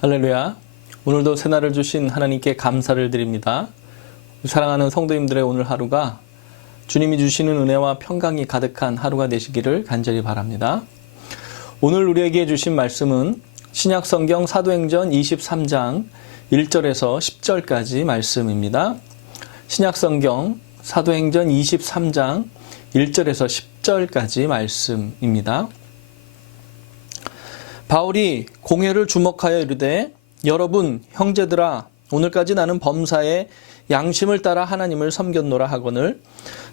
할렐루야. 오늘도 새날을 주신 하나님께 감사를 드립니다. 사랑하는 성도님들의 오늘 하루가 주님이 주시는 은혜와 평강이 가득한 하루가 되시기를 간절히 바랍니다. 오늘 우리에게 주신 말씀은 신약성경 사도행전 23장 1절에서 10절까지 말씀입니다. 신약성경 사도행전 23장 1절에서 10절까지 말씀입니다. 바울이 공회를 주목하여 이르되 여러분 형제들아 오늘까지 나는 범사에 양심을 따라 하나님을 섬겼노라 하거늘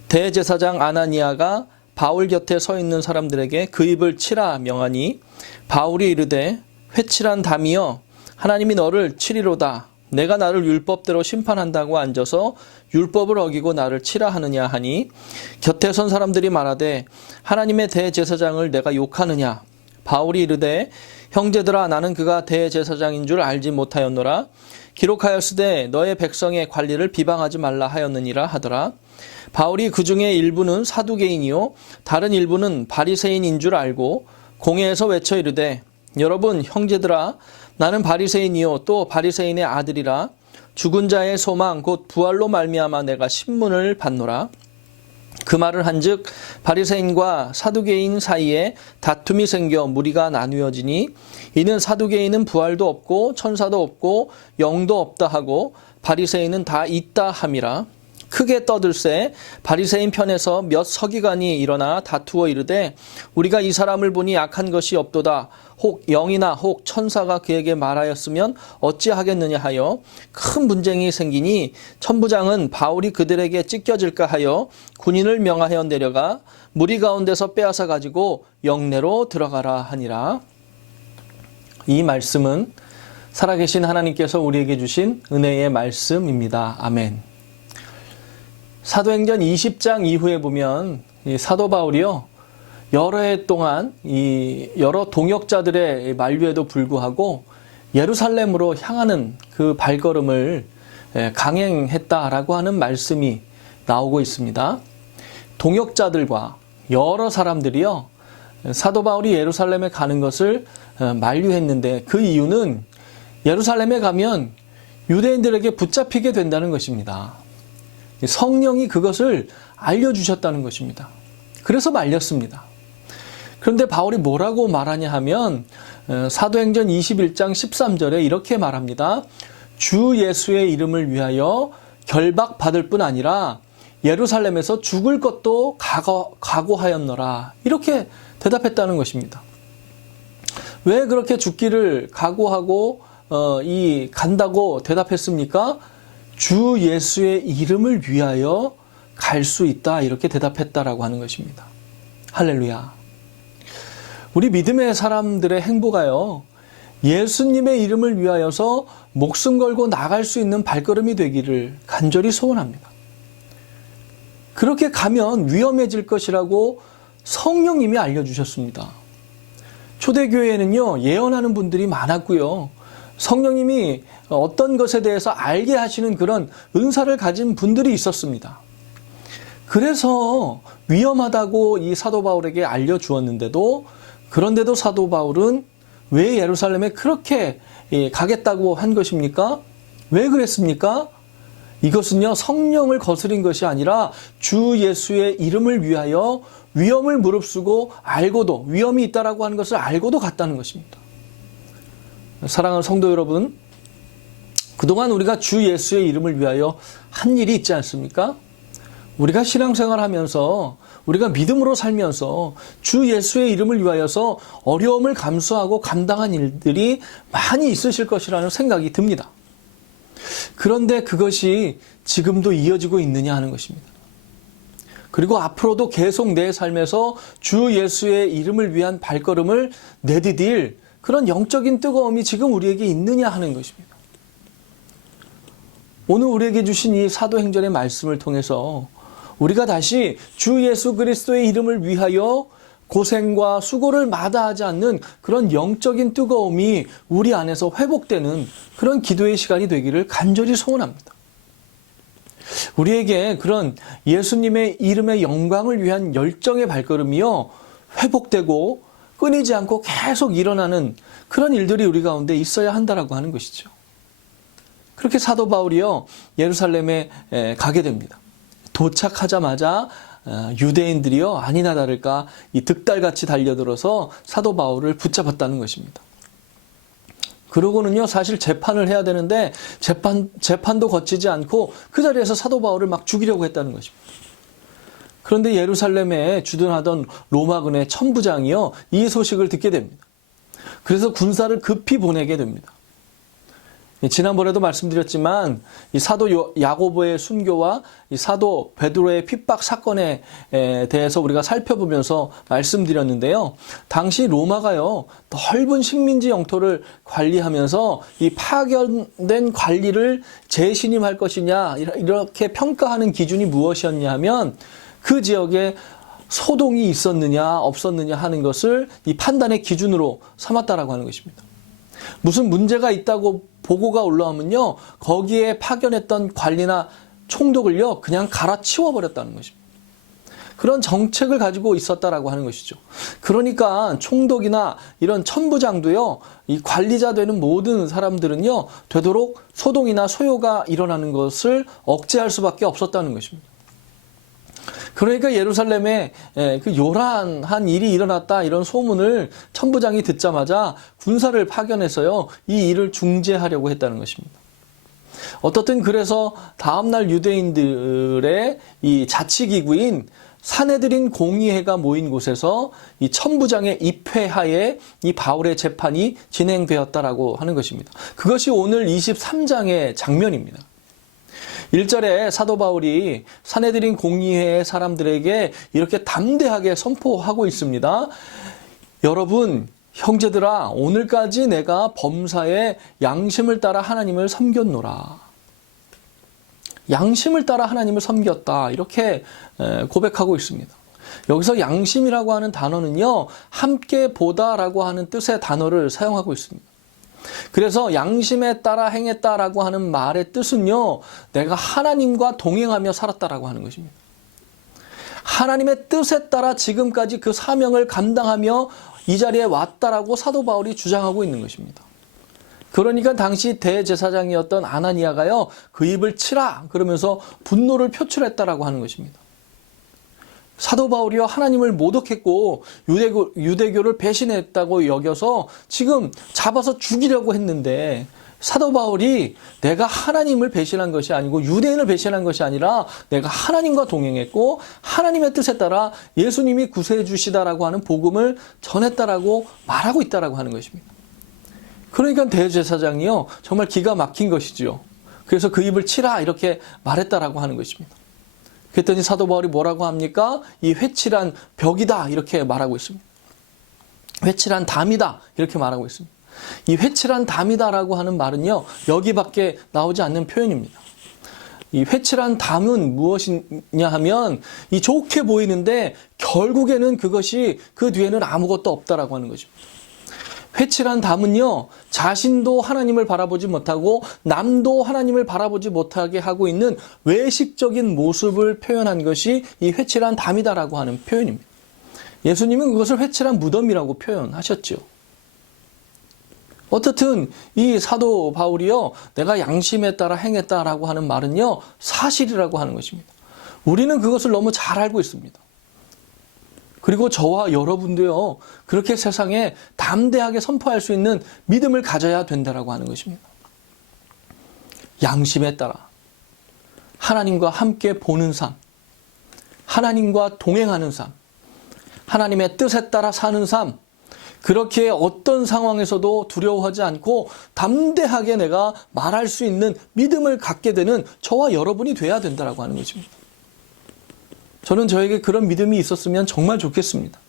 대제사장 아나니아가 바울 곁에 서 있는 사람들에게 그 입을 치라 명하니 바울이 이르되 회칠한 담이여 하나님이 너를 치리로다 내가 나를 율법대로 심판한다고 앉아서 율법을 어기고 나를 치라 하느냐 하니 곁에 선 사람들이 말하되 하나님의 대제사장을 내가 욕하느냐 바울이 이르되 형제들아 나는 그가 대제사장인 줄 알지 못하였노라 기록하였으되 너의 백성의 관리를 비방하지 말라 하였느니라 하더라. 바울이 그 중에 일부는 사두개인이요 다른 일부는 바리새인인 줄 알고 공회에서 외쳐 이르되 여러분 형제들아 나는 바리새인이요 또 바리새인의 아들이라 죽은 자의 소망 곧 부활로 말미암아 내가 신문을 받노라. 그 말을 한즉 바리새인과 사두개인 사이에 다툼이 생겨 무리가 나누어지니 이는 사두개인은 부활도 없고 천사도 없고 영도 없다 하고 바리새인은 다 있다 함이라. 크게 떠들새 바리새인 편에서 몇 서기관이 일어나 다투어 이르되 우리가 이 사람을 보니 약한 것이 없도다. 혹 영이나 혹 천사가 그에게 말하였으면 어찌하겠느냐 하여 큰 분쟁이 생기니 천부장은 바울이 그들에게 찢겨질까 하여 군인을 명하여 내려가 무리 가운데서 빼앗아 가지고 영내로 들어가라 하니라. 이 말씀은 살아계신 하나님께서 우리에게 주신 은혜의 말씀입니다. 아멘. 사도행전 20장 이후에 보면 이 사도 바울이요 여러 해 동안 이 여러 동역자들의 만류에도 불구하고 예루살렘으로 향하는 그 발걸음을 강행했다라고 하는 말씀이 나오고 있습니다. 동역자들과 여러 사람들이요 사도 바울이 예루살렘에 가는 것을 만류했는데 그 이유는 예루살렘에 가면 유대인들에게 붙잡히게 된다는 것입니다. 성령이 그것을 알려주셨다는 것입니다. 그래서 말렸습니다. 그런데 바울이 뭐라고 말하냐 하면 사도행전 21장 13절에 이렇게 말합니다. 주 예수의 이름을 위하여 결박받을 뿐 아니라 예루살렘에서 죽을 것도 각오하였노라. 이렇게 대답했다는 것입니다. 왜 그렇게 죽기를 각오하고 간다고 대답했습니까? 주 예수의 이름을 위하여 갈 수 있다. 이렇게 대답했다라고 하는 것입니다. 할렐루야. 우리 믿음의 사람들의 행보가요. 예수님의 이름을 위하여서 목숨 걸고 나갈 수 있는 발걸음이 되기를 간절히 소원합니다. 그렇게 가면 위험해질 것이라고 성령님이 알려주셨습니다. 초대교회에는요. 예언하는 분들이 많았고요. 성령님이 어떤 것에 대해서 알게 하시는 그런 은사를 가진 분들이 있었습니다. 그래서 위험하다고 이 사도 바울에게 알려주었는데도 그런데도 사도 바울은 왜 예루살렘에 그렇게 가겠다고 한 것입니까? 왜 그랬습니까? 이것은요 성령을 거스린 것이 아니라 주 예수의 이름을 위하여 위험을 무릅쓰고 알고도 위험이 있다라고 하는 것을 알고도 갔다는 것입니다. 사랑하는 성도 여러분, 그동안 우리가 주 예수의 이름을 위하여 한 일이 있지 않습니까? 우리가 신앙생활하면서 우리가 믿음으로 살면서 주 예수의 이름을 위하여서 어려움을 감수하고 감당한 일들이 많이 있으실 것이라는 생각이 듭니다. 그런데 그것이 지금도 이어지고 있느냐 하는 것입니다. 그리고 앞으로도 계속 내 삶에서 주 예수의 이름을 위한 발걸음을 내디딜 그런 영적인 뜨거움이 지금 우리에게 있느냐 하는 것입니다. 오늘 우리에게 주신 이 사도행전의 말씀을 통해서 우리가 다시 주 예수 그리스도의 이름을 위하여 고생과 수고를 마다하지 않는 그런 영적인 뜨거움이 우리 안에서 회복되는 그런 기도의 시간이 되기를 간절히 소원합니다. 우리에게 그런 예수님의 이름의 영광을 위한 열정의 발걸음이요 회복되고 끊이지 않고 계속 일어나는 그런 일들이 우리 가운데 있어야 한다라고 하는 것이죠. 그렇게 사도 바울이요, 예루살렘에 가게 됩니다. 도착하자마자 유대인들이요, 아니나 다를까 이 득달같이 달려들어서 사도 바울을 붙잡았다는 것입니다. 그러고는요, 사실 재판을 해야 되는데 재판도 거치지 않고 그 자리에서 사도 바울을 막 죽이려고 했다는 것입니다. 그런데 예루살렘에 주둔하던 로마군의 천부장이요, 이 소식을 듣게 됩니다. 그래서 군사를 급히 보내게 됩니다. 지난번에도 말씀드렸지만 이 사도 야고보의 순교와 이 사도 베드로의 핍박 사건에 대해서 우리가 살펴보면서 말씀드렸는데요. 당시 로마가요, 넓은 식민지 영토를 관리하면서 이 파견된 관리를 재신임할 것이냐 이렇게 평가하는 기준이 무엇이었냐 하면 그 지역에 소동이 있었느냐 없었느냐 하는 것을 이 판단의 기준으로 삼았다라고 하는 것입니다. 무슨 문제가 있다고 보고가 올라오면요, 거기에 파견했던 관리나 총독을요, 그냥 갈아치워 버렸다는 것입니다. 그런 정책을 가지고 있었다라고 하는 것이죠. 그러니까 총독이나 이런 천부장도요, 이 관리자 되는 모든 사람들은요, 되도록 소동이나 소요가 일어나는 것을 억제할 수밖에 없었다는 것입니다. 그러니까 예루살렘에 그 요란한 일이 일어났다 이런 소문을 천부장이 듣자마자 군사를 파견해서요, 이 일을 중재하려고 했다는 것입니다. 어떻든 그래서 다음날 유대인들의 이 자치기구인 사내들인 공의회가 모인 곳에서 이 천부장의 입회하에 이 바울의 재판이 진행되었다라고 하는 것입니다. 그것이 오늘 23장의 장면입니다. 1절에 사도 바울이 사내들인 공의회의 사람들에게 이렇게 담대하게 선포하고 있습니다. 여러분, 형제들아, 오늘까지 내가 범사의 양심을 따라 하나님을 섬겼노라. 양심을 따라 하나님을 섬겼다. 이렇게 고백하고 있습니다. 여기서 양심이라고 하는 단어는요, 함께 보다라고 하는 뜻의 단어를 사용하고 있습니다. 그래서 양심에 따라 행했다라고 하는 말의 뜻은요, 내가 하나님과 동행하며 살았다라고 하는 것입니다. 하나님의 뜻에 따라 지금까지 그 사명을 감당하며 이 자리에 왔다라고 사도 바울이 주장하고 있는 것입니다. 그러니까 당시 대제사장이었던 아나니아가요, 그 입을 치라 그러면서 분노를 표출했다라고 하는 것입니다. 사도 바울이요, 하나님을 모독했고 유대교를 배신했다고 여겨서 지금 잡아서 죽이려고 했는데, 사도 바울이 내가 하나님을 배신한 것이 아니고 유대인을 배신한 것이 아니라 내가 하나님과 동행했고 하나님의 뜻에 따라 예수님이 구세해 주시다라고 하는 복음을 전했다라고 말하고 있다라고 하는 것입니다. 그러니까 대제사장이요, 정말 기가 막힌 것이죠. 그래서 그 입을 치라 이렇게 말했다라고 하는 것입니다. 그랬더니 사도 바울이 뭐라고 합니까? 이 회칠한 벽이다 이렇게 말하고 있습니다. 회칠한 담이다 이렇게 말하고 있습니다. 이 회칠한 담이다라고 하는 말은요, 여기밖에 나오지 않는 표현입니다. 이 회칠한 담은 무엇이냐 하면 이 좋게 보이는데 결국에는 그것이 그 뒤에는 아무것도 없다라고 하는 것입니다. 회칠한 담은요, 자신도 하나님을 바라보지 못하고 남도 하나님을 바라보지 못하게 하고 있는 외식적인 모습을 표현한 것이 이 회칠한 담이다라고 하는 표현입니다. 예수님은 그것을 회칠한 무덤이라고 표현하셨죠. 어떻든 이 사도 바울이요, 내가 양심에 따라 행했다라고 하는 말은요, 사실이라고 하는 것입니다. 우리는 그것을 너무 잘 알고 있습니다. 그리고 저와 여러분도요, 그렇게 세상에 담대하게 선포할 수 있는 믿음을 가져야 된다라고 하는 것입니다. 양심에 따라 하나님과 함께 보는 삶, 하나님과 동행하는 삶, 하나님의 뜻에 따라 사는 삶, 그렇게 어떤 상황에서도 두려워하지 않고 담대하게 내가 말할 수 있는 믿음을 갖게 되는 저와 여러분이 돼야 된다라고 하는 것입니다. 저는 저에게 그런 믿음이 있었으면 정말 좋겠습니다.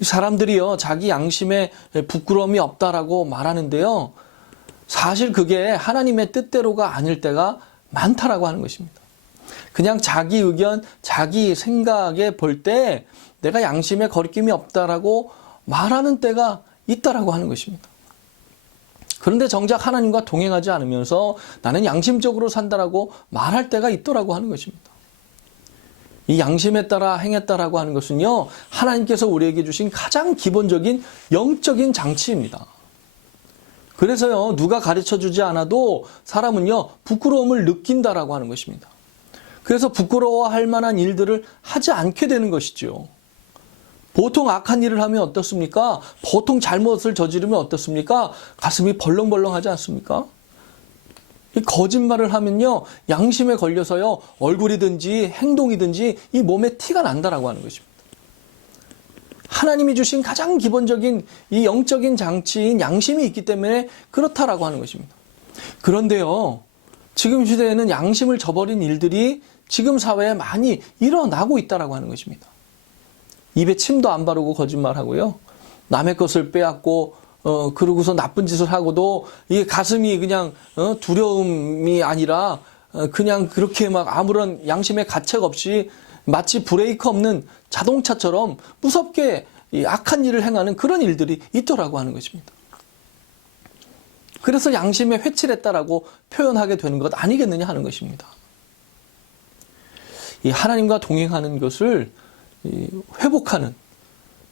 사람들이요, 자기 양심에 부끄러움이 없다라고 말하는데요, 사실 그게 하나님의 뜻대로가 아닐 때가 많다라고 하는 것입니다. 그냥 자기 의견, 자기 생각에 볼 때 내가 양심에 거리낌이 없다라고 말하는 때가 있다라고 하는 것입니다. 그런데 정작 하나님과 동행하지 않으면서 나는 양심적으로 산다라고 말할 때가 있더라고 하는 것입니다. 이 양심에 따라 행했다라고 하는 것은요, 하나님께서 우리에게 주신 가장 기본적인 영적인 장치입니다. 그래서요, 누가 가르쳐 주지 않아도 사람은요, 부끄러움을 느낀다라고 하는 것입니다. 그래서 부끄러워할 만한 일들을 하지 않게 되는 것이죠. 보통 악한 일을 하면 어떻습니까? 보통 잘못을 저지르면 어떻습니까? 가슴이 벌렁벌렁하지 않습니까? 이 거짓말을 하면요, 양심에 걸려서요, 얼굴이든지 행동이든지 이 몸에 티가 난다라고 하는 것입니다. 하나님이 주신 가장 기본적인 이 영적인 장치인 양심이 있기 때문에 그렇다라고 하는 것입니다. 그런데요, 지금 시대에는 양심을 저버린 일들이 지금 사회에 많이 일어나고 있다라고 하는 것입니다. 입에 침도 안 바르고 거짓말하고요, 남의 것을 빼앗고 그러고서 나쁜 짓을 하고도 이 가슴이 그냥 두려움이 아니라 그냥 그렇게 막 아무런 양심의 가책 없이 마치 브레이크 없는 자동차처럼 무섭게 이 악한 일을 행하는 그런 일들이 있더라고 하는 것입니다. 그래서 양심에 회칠했다라고 표현하게 되는 것 아니겠느냐 하는 것입니다. 이 하나님과 동행하는 것을 회복하는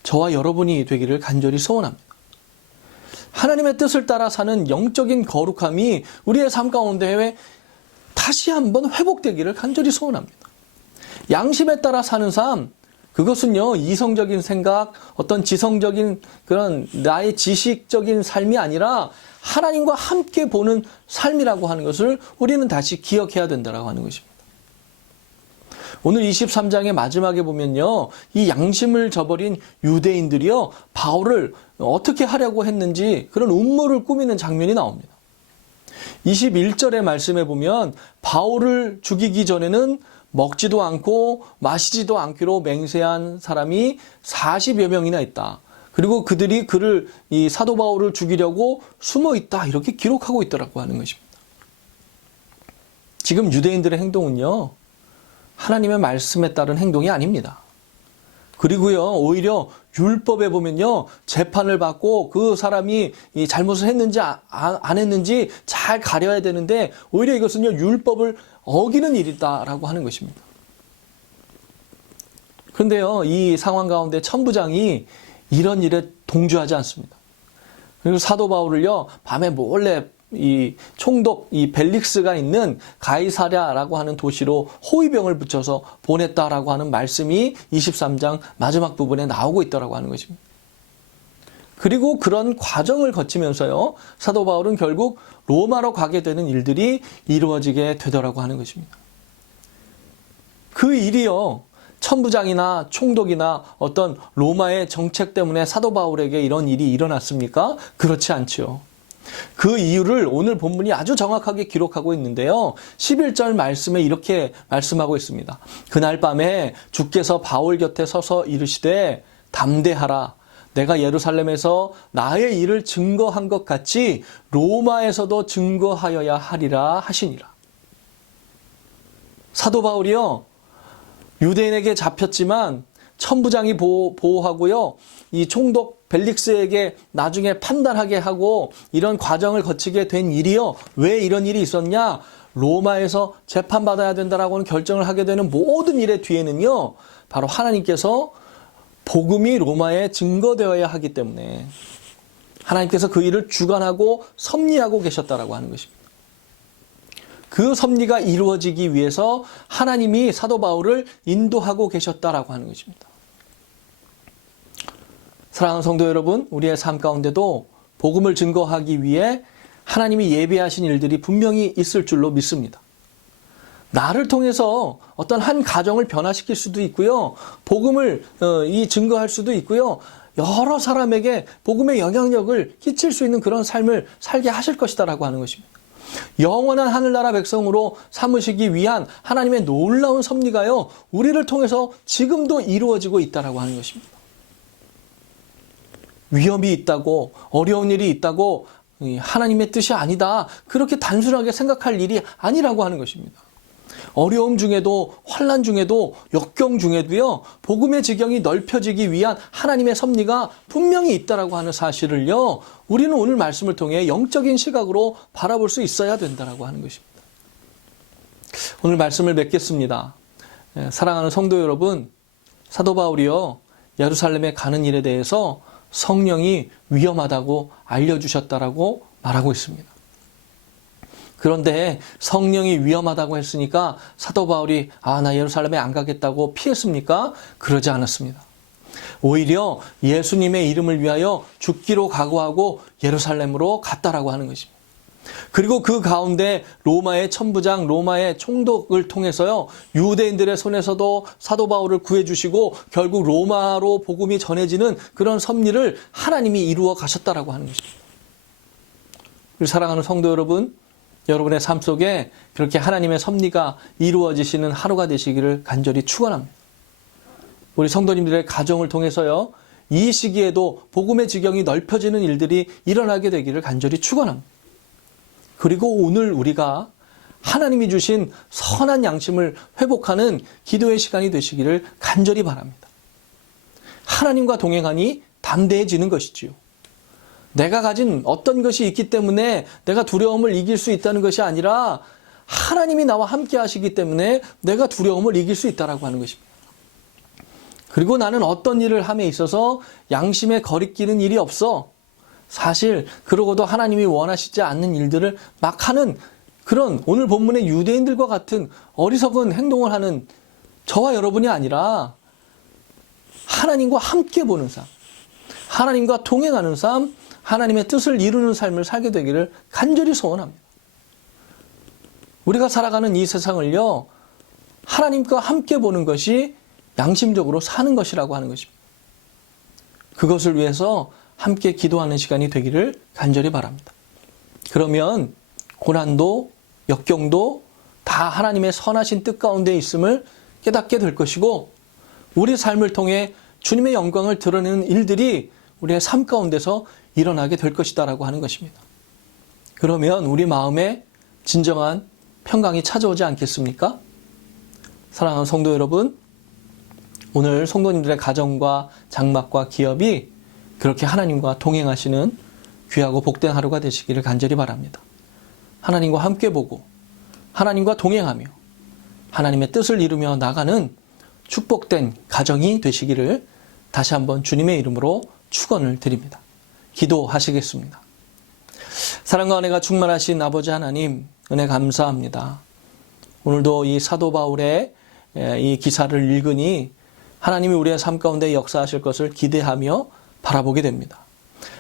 저와 여러분이 되기를 간절히 소원합니다. 하나님의 뜻을 따라 사는 영적인 거룩함이 우리의 삶 가운데 다시 한번 회복되기를 간절히 소원합니다. 양심에 따라 사는 삶, 그것은요, 이성적인 생각, 어떤 지성적인 그런 나의 지식적인 삶이 아니라 하나님과 함께 보는 삶이라고 하는 것을 우리는 다시 기억해야 된다고 하는 것입니다. 오늘 23장의 마지막에 보면요, 이 양심을 저버린 유대인들이요, 바울을 어떻게 하려고 했는지 그런 음모를 꾸미는 장면이 나옵니다. 21절의 말씀에 보면 바울을 죽이기 전에는 먹지도 않고 마시지도 않기로 맹세한 사람이 40여 명이나 있다. 그리고 그들이 그를, 이 사도 바울을 죽이려고 숨어 있다. 이렇게 기록하고 있더라고 하는 것입니다. 지금 유대인들의 행동은요, 하나님의 말씀에 따른 행동이 아닙니다. 그리고요, 오히려 율법에 보면요, 재판을 받고 그 사람이 이 잘못을 했는지 안 했는지 잘 가려야 되는데 오히려 이것은요, 율법을 어기는 일이다라고 하는 것입니다. 그런데요, 이 상황 가운데 천부장이 이런 일에 동조하지 않습니다. 그리고 사도 바울을요, 밤에 몰래 이 총독 이 벨릭스가 있는 가이사랴라고 하는 도시로 호위병을 붙여서 보냈다라고 하는 말씀이 23장 마지막 부분에 나오고 있다라고 하는 것입니다. 그리고 그런 과정을 거치면서요, 사도 바울은 결국 로마로 가게 되는 일들이 이루어지게 되더라고 하는 것입니다. 그 일이요, 천부장이나 총독이나 어떤 로마의 정책 때문에 사도 바울에게 이런 일이 일어났습니까? 그렇지 않죠. 그 이유를 오늘 본문이 아주 정확하게 기록하고 있는데요. 11절 말씀에 이렇게 말씀하고 있습니다. 그날 밤에 주께서 바울 곁에 서서 이르시되 담대하라. 내가 예루살렘에서 나의 일을 증거한 것 같이 로마에서도 증거하여야 하리라 하시니라. 사도 바울이요, 유대인에게 잡혔지만 천부장이 보호하고요, 이 총독 벨릭스에게 나중에 판단하게 하고 이런 과정을 거치게 된 일이요. 왜 이런 일이 있었냐? 로마에서 재판받아야 된다라고 하는 결정을 하게 되는 모든 일의 뒤에는요, 바로 하나님께서 복음이 로마에 증거되어야 하기 때문에 하나님께서 그 일을 주관하고 섭리하고 계셨다라고 하는 것입니다. 그 섭리가 이루어지기 위해서 하나님이 사도 바울을 인도하고 계셨다라고 하는 것입니다. 사랑하는 성도 여러분, 우리의 삶 가운데도 복음을 증거하기 위해 하나님이 예비하신 일들이 분명히 있을 줄로 믿습니다. 나를 통해서 어떤 한 가정을 변화시킬 수도 있고요, 복음을 증거할 수도 있고요, 여러 사람에게 복음의 영향력을 끼칠 수 있는 그런 삶을 살게 하실 것이다라고 하는 것입니다. 영원한 하늘나라 백성으로 삼으시기 위한 하나님의 놀라운 섭리가요, 우리를 통해서 지금도 이루어지고 있다라고 하는 것입니다. 위험이 있다고, 어려운 일이 있다고 하나님의 뜻이 아니다, 그렇게 단순하게 생각할 일이 아니라고 하는 것입니다. 어려움 중에도, 환난 중에도, 역경 중에도요, 복음의 지경이 넓혀지기 위한 하나님의 섭리가 분명히 있다라고 하는 사실을요, 우리는 오늘 말씀을 통해 영적인 시각으로 바라볼 수 있어야 된다라고 하는 것입니다. 오늘 말씀을 맺겠습니다. 사랑하는 성도 여러분, 사도 바울이요, 예루살렘에 가는 일에 대해서 성령이 위험하다고 알려주셨다라고 말하고 있습니다. 그런데 성령이 위험하다고 했으니까 사도 바울이 나 예루살렘에 안 가겠다고 피했습니까? 그러지 않았습니다. 오히려 예수님의 이름을 위하여 죽기로 각오하고 예루살렘으로 갔다라고 하는 것입니다. 그리고 그 가운데 로마의 천부장, 로마의 총독을 통해서요, 유대인들의 손에서도 사도 바울을 구해주시고 결국 로마로 복음이 전해지는 그런 섭리를 하나님이 이루어 가셨다라고 하는 것입니다. 우리 사랑하는 성도 여러분, 여러분의 삶 속에 그렇게 하나님의 섭리가 이루어지시는 하루가 되시기를 간절히 축원합니다. 우리 성도님들의 가정을 통해서요, 이 시기에도 복음의 지경이 넓혀지는 일들이 일어나게 되기를 간절히 축원합니다. 그리고 오늘 우리가 하나님이 주신 선한 양심을 회복하는 기도의 시간이 되시기를 간절히 바랍니다. 하나님과 동행하니 담대해지는 것이지요. 내가 가진 어떤 것이 있기 때문에 내가 두려움을 이길 수 있다는 것이 아니라 하나님이 나와 함께 하시기 때문에 내가 두려움을 이길 수 있다라고 하는 것입니다. 그리고 나는 어떤 일을 함에 있어서 양심에 거리끼는 일이 없어. 사실 그러고도 하나님이 원하시지 않는 일들을 막 하는 그런 오늘 본문의 유대인들과 같은 어리석은 행동을 하는 저와 여러분이 아니라 하나님과 함께 보는 삶, 하나님과 동행하는 삶, 하나님의 뜻을 이루는 삶을 살게 되기를 간절히 소원합니다. 우리가 살아가는 이 세상을요, 하나님과 함께 보는 것이 양심적으로 사는 것이라고 하는 것입니다. 그것을 위해서 함께 기도하는 시간이 되기를 간절히 바랍니다. 그러면 고난도 역경도 다 하나님의 선하신 뜻 가운데 있음을 깨닫게 될 것이고 우리 삶을 통해 주님의 영광을 드러내는 일들이 우리의 삶 가운데서 일어나게 될 것이다라고 하는 것입니다. 그러면 우리 마음에 진정한 평강이 찾아오지 않겠습니까? 사랑하는 성도 여러분, 오늘 성도님들의 가정과 장막과 기업이 그렇게 하나님과 동행하시는 귀하고 복된 하루가 되시기를 간절히 바랍니다. 하나님과 함께 보고 하나님과 동행하며 하나님의 뜻을 이루며 나가는 축복된 가정이 되시기를 다시 한번 주님의 이름으로 축원을 드립니다. 기도하시겠습니다. 사랑과 은혜가 충만하신 아버지 하나님, 은혜 감사합니다. 오늘도 이 사도 바울의 이 기사를 읽으니 하나님이 우리의 삶 가운데 역사하실 것을 기대하며 바라보게 됩니다.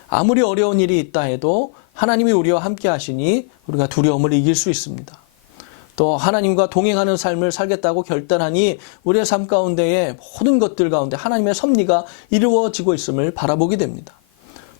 아무리 어려운 일이 있다 해도 하나님이 우리와 함께 하시니 우리가 두려움을 이길 수 있습니다. 또 하나님과 동행하는 삶을 살겠다고 결단하니 우리의 삶 가운데의 모든 것들 가운데 하나님의 섭리가 이루어지고 있음을 바라보게 됩니다.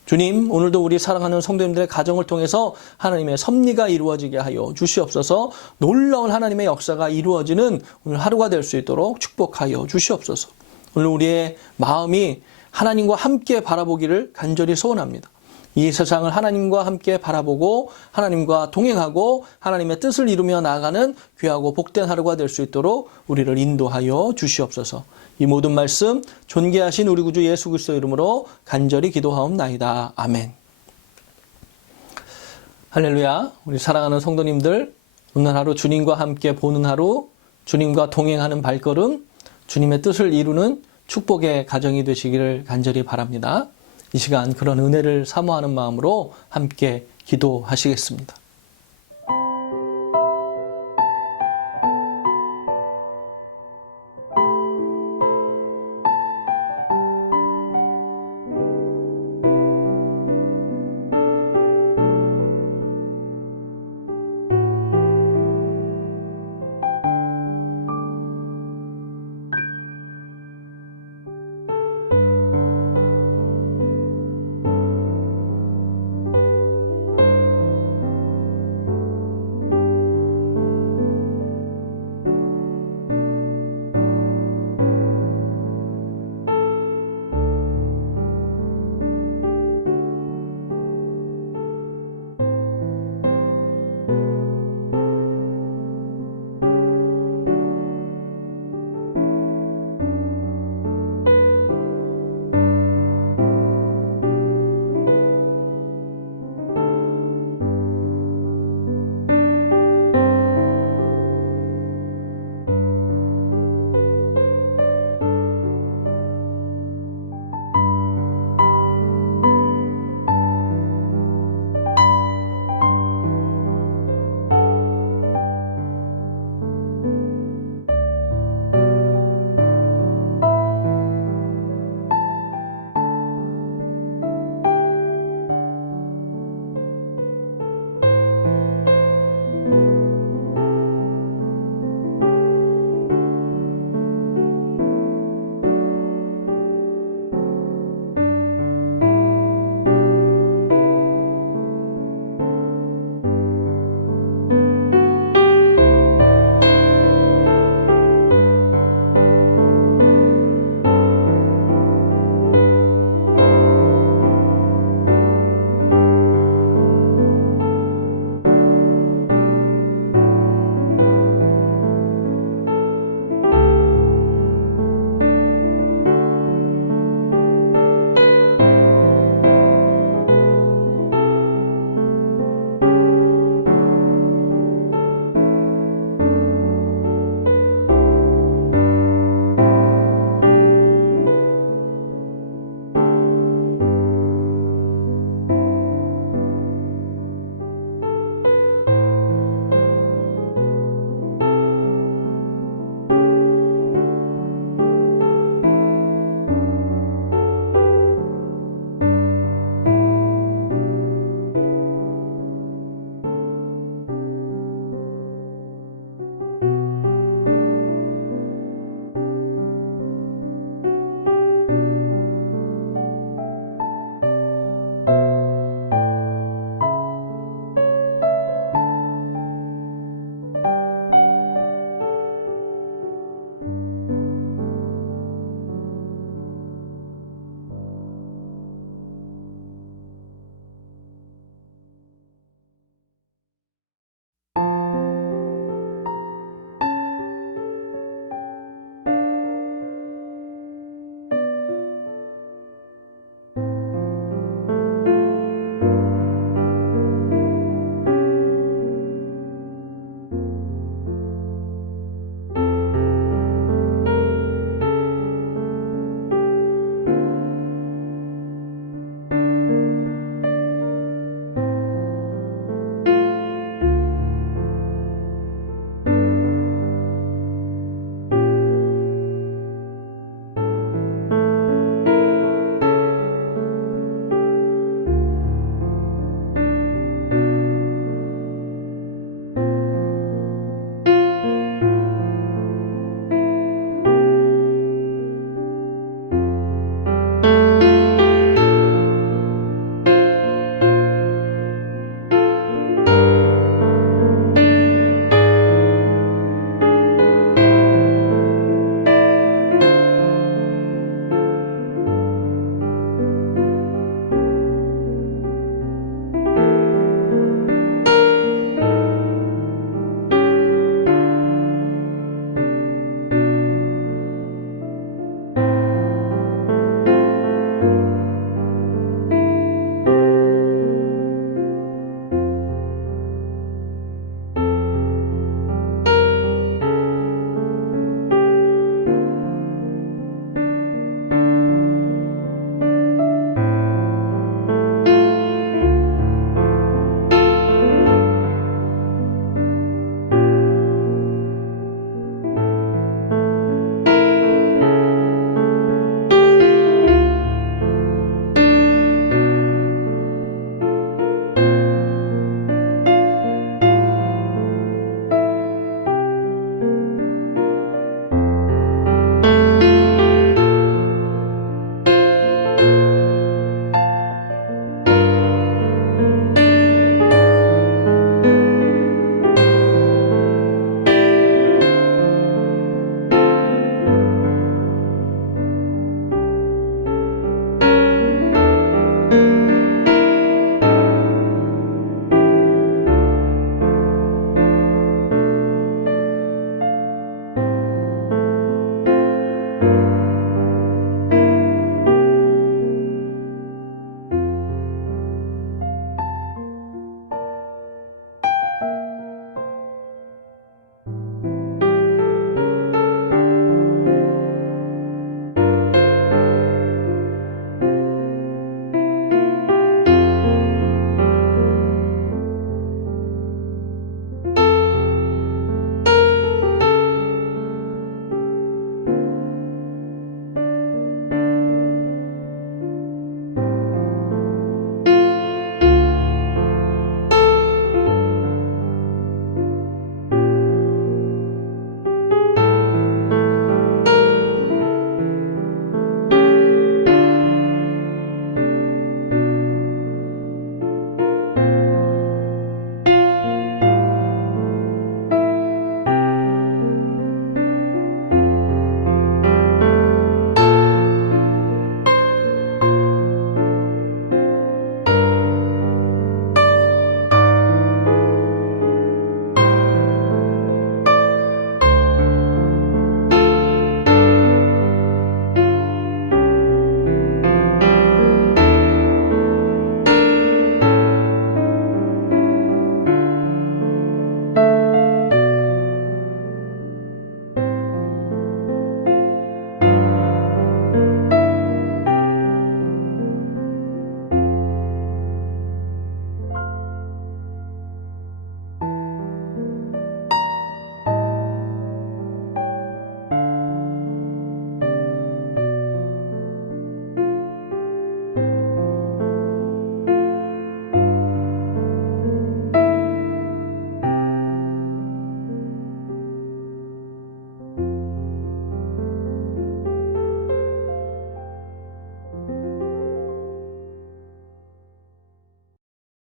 주님, 오늘도 우리 사랑하는 성도님들의 가정을 통해서 하나님의 섭리가 이루어지게 하여 주시옵소서. 놀라운 하나님의 역사가 이루어지는 오늘 하루가 될 수 있도록 축복하여 주시옵소서. 오늘 우리의 마음이 하나님과 함께 바라보기를 간절히 소원합니다. 이 세상을 하나님과 함께 바라보고 하나님과 동행하고 하나님의 뜻을 이루며 나아가는 귀하고 복된 하루가 될 수 있도록 우리를 인도하여 주시옵소서. 이 모든 말씀 존귀하신 우리 구주 예수 그리스도 이름으로 간절히 기도하옵나이다. 아멘. 할렐루야. 우리 사랑하는 성도님들, 오늘 하루 주님과 함께 보는 하루, 주님과 동행하는 발걸음, 주님의 뜻을 이루는 축복의 가정이 되시기를 간절히 바랍니다. 이 시간 그런 은혜를 사모하는 마음으로 함께 기도하시겠습니다.